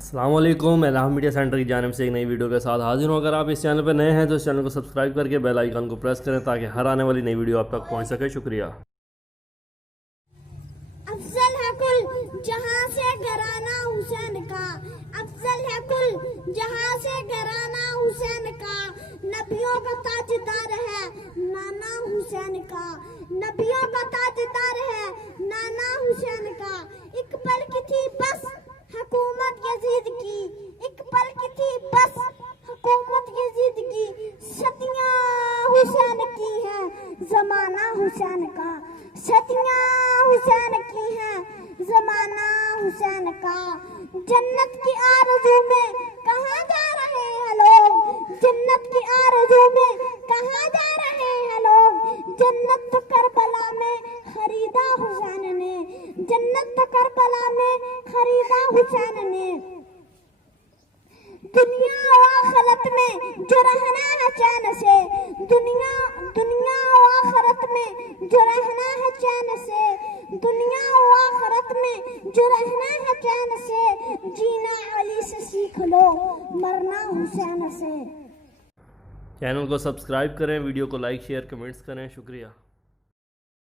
السلام علیکم، الہام میڈیا سینٹر کی جانب سے ایک نئی ویڈیو کے ساتھ حاضر ہوں۔ اگر آپ اس چینل پر نئے ہیں تو اس چینل کو سبسکرائب کر کے بیل آئیکن کو پریس کریں تاکہ ہر آنے والی نئی ویڈیو آپ تک پہنچ سکے۔ شکریہ۔ افضل ہے کل جہاں سے گھرانہ حسین کا، افضل ہے کل جہاں سے گھرانہ حسین کا، نبیوں کا تاجدار ہے نانا حسین کا، نبیوں کا تاجدار ہے نانا حسین کا۔ ایک پل کی تھی بس حکومت یزید کی، ایک پل کی تھی بس حکومت یزید کی، صدیاں حسین کی ہیں زمانہ حسین کا، صدیاں حسین کی ہیں زمانہ حسین کا۔ جنت کی آرزو میں کہاں جا رہے ہیں لوگ، جنت کی آرزو میں کہاں جا رہے ہیں لوگ، جنت تو کربلا میں خریدا حسین نے، جنت تو کربلا میں خریدا حسین نے۔ دنیا و آخرت میں جو رہنا ہے چین سے، دنیا و آخرت میں جو رہنا ہے چین سے، دنیا و آخرت میں جو رہنا ہے چین سے، جینا علی سے سیکھ لو مرنا حسین سے۔ چینل کو سبسکرائب کریں، ویڈیو کو لائک شیئر کمنٹس کریں۔ شکریہ۔